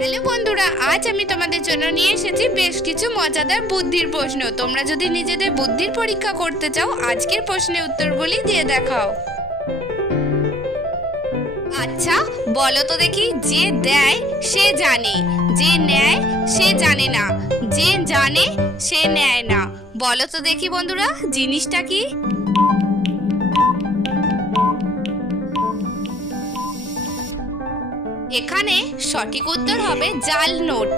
Hello বন্ধুরা, আজ আমি তোমাদের জন্য নিয়ে এসেছি বেশ কিছু মজাদার বুদ্ধির প্রশ্ন। তোমরা যদি নিজেদের বুদ্ধির পরীক্ষা করতে চাও, আজকের প্রশ্নের উত্তরগুলি দিয়ে দেখাও। আচ্ছা বলো তো দেখি, যে দেয় সে জানে, যে নেয় সে জানে না, যে জানে সে নেয় না। বলো তো দেখি বন্ধুরা, জিনিসটা কি? এখানে সঠিক উত্তর হবে জাল নোট।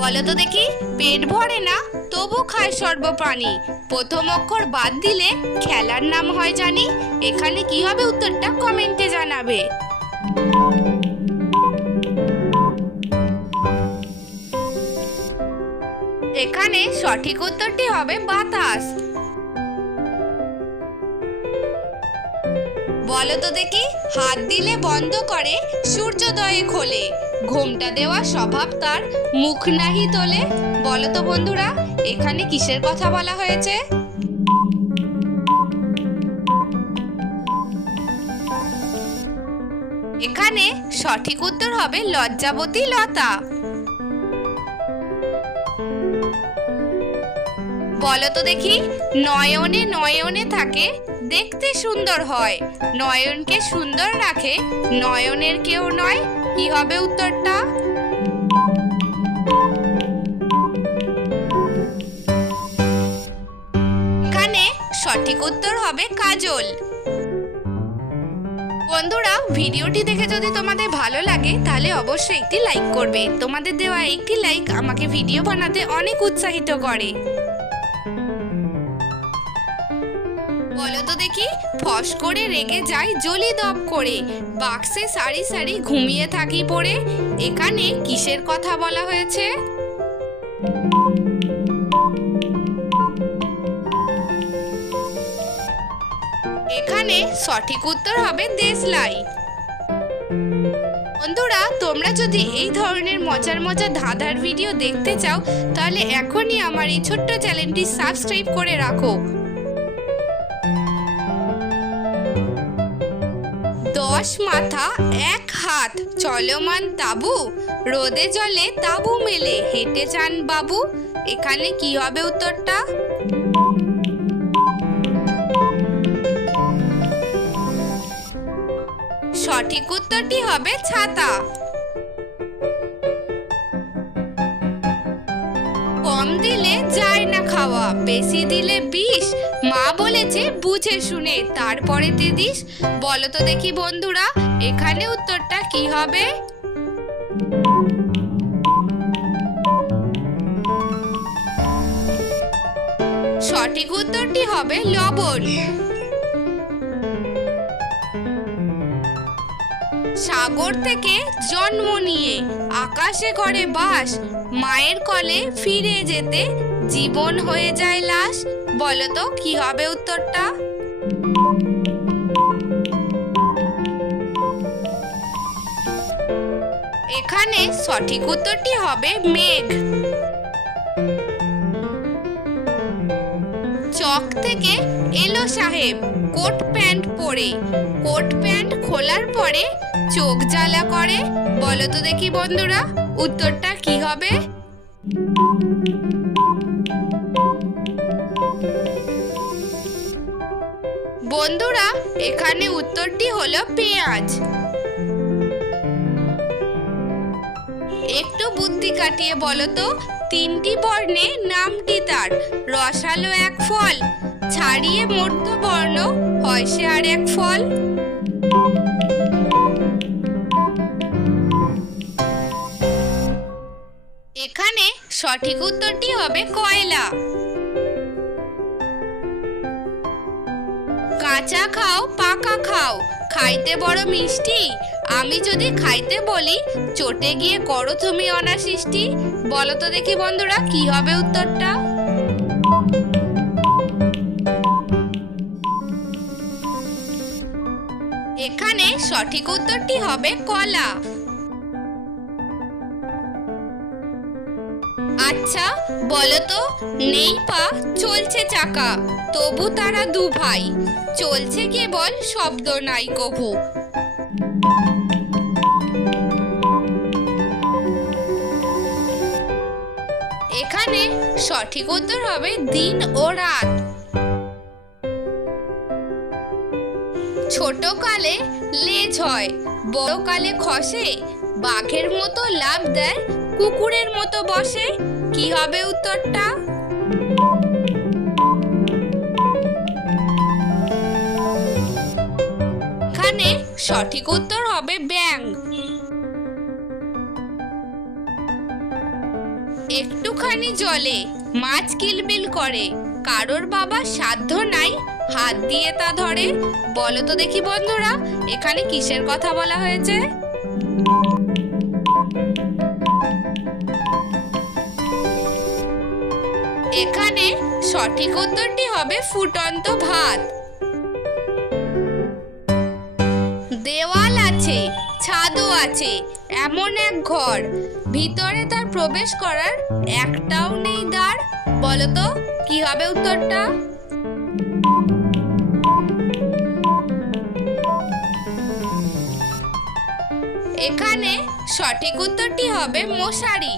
বলো তো দেখি, পেট ভরে না তবু খায় সর্বপ্রাণী, প্রথম অক্ষর বাদ দিলে খেলার নাম হয় জানি। এখানে কি হবে উত্তরটা কমেন্টে জানাবে। এখানে সঠিক উত্তরটি হবে বাতাস। বলো তো দেখি, হাত দিলে বন্ধ করে সূর্যোদয়ে খোলে, ঘোমটা দেওয়া স্বভাব তার মুখ নাহি তোলে। বলো তো বন্ধুরা, এখানে কিসের কথা বলা হয়েছে? এখানে সঠিক উত্তর হবে লজ্জাবতী লতা। বলো তো দেখি, নয়নে নয়নে থাকে দেখতে সুন্দর হয়, নয়নকে সুন্দর রাখে নয়নের কেউ নয়। কি হবে উত্তরটা? এখানে সঠিক উত্তর হবে কাজল। বন্ধুরা, ভিডিওটি দেখে যদি তোমাদের ভালো লাগে তাহলে অবশ্যই একটি লাইক করবে। তোমাদের দেওয়া একটি লাইক আমাকে ভিডিও বানাতে অনেক উৎসাহিত করে। বলো তো দেখি, ফস করে রেগে যাই জলি দপ করে, বাক্সে সারি সারি ঘুমিয়ে থাকি পড়ে। এখানে কিসের কথা বলা হয়েছে? এখানে সঠিক উত্তর হবে দেশলাই। বন্ধুরা, তোমরা যদি এই ধরনের মজার মজার ধাঁধার ভিডিও দেখতে চাও তাহলে এখনই আমার এই ছোট্ট চ্যানেলটি সাবস্ক্রাইব করে রাখো। 10 মাথা 1 হাত চলমান তাবু, রোদে জলে তাবু মেলে হেঁটে যান বাবু। এখানে কি হবে উত্তরটা? সঠিক উত্তরটি হবে ছাতা। কম দিলে যায় না খাওয়া, বেশি দিলে বিষ, মা বলেছে বুঝে শুনে তারপরে তে দিস। বলো তো দেখি বন্ধুরা, এখানে উত্তরটা কি হবে? সঠিক উত্তরটি হবে লবণ। সাগর থেকে জন্ম নিয়ে আকাশে করে বাস, মায়ের কোলে ফিরে যেতে জীবন হয়ে যায় লাশ। বলো তো কি হবে উত্তরটা? এখানে সঠিক উত্তরটি হবে মেঘ। চক থেকে এলো সাহেব কোট প্যান্ট পরে, কোট প্যান্ট খোলার পরে চোখ জ্বালা করে। বলো তো দেখি বন্ধুরা, উত্তরটা কি হবে? বন্ধুরা, এখানে উত্তরটি হলো পেঁয়াজ। একটু বুদ্ধি কাটিয়ে বলো তো, 3টি বর্ণে নামটি তার, রসালো এক ফল, ছাড়িয়ে মধ্য বর্ণ হয় সে আর এক ফল। এখানে সঠিক উত্তরটি হবে কয়লা। কাঁচা খাও পাকা খাও, খাইতে বড় মিষ্টি, আমি যদি খাইতে বলি চটে গিয়ে করো তুমি অনাসৃষ্টি। বলো তো দেখি বন্ধুরা, কি হবে উত্তরটা? এখানে সঠিক উত্তরটি হবে কলা। আচ্ছা বলো তো, নেই পা চলছে চাকা, তবু তারা দু ভাই, চলছে কেবল শব্দ নাই কভু। এখানে সঠিক উত্তর হবে দিন ও রাত। ছোট কালে লেজ হয়, বড় কালে খসে, বাঘের মতো লাফ দেয়, কুকুরের মতো বসে। কি হবে উত্তরটা? এখানে সঠিক উত্তর হবে ব্যাঙ। একটুখানি জলে মাছ কিলবিল করে, কারোর বাবা সাধ্য নাই হাত দিয়ে তা ধরে। বলো তো দেখি বন্ধুরা, এখানে কিসের কথা বলা হয়েছে? এখানে সঠিক উত্তরটি হবে ফুটন্ত ভাত। দেওয়াল আছে, ছাদও আছে, এমন এক ঘর, ভিতরে তার প্রবেশ করার একটাও নেই দ্বার। বলো তো কি হবে উত্তরটা? এখানে সঠিক উত্তরটি হবে মশারি।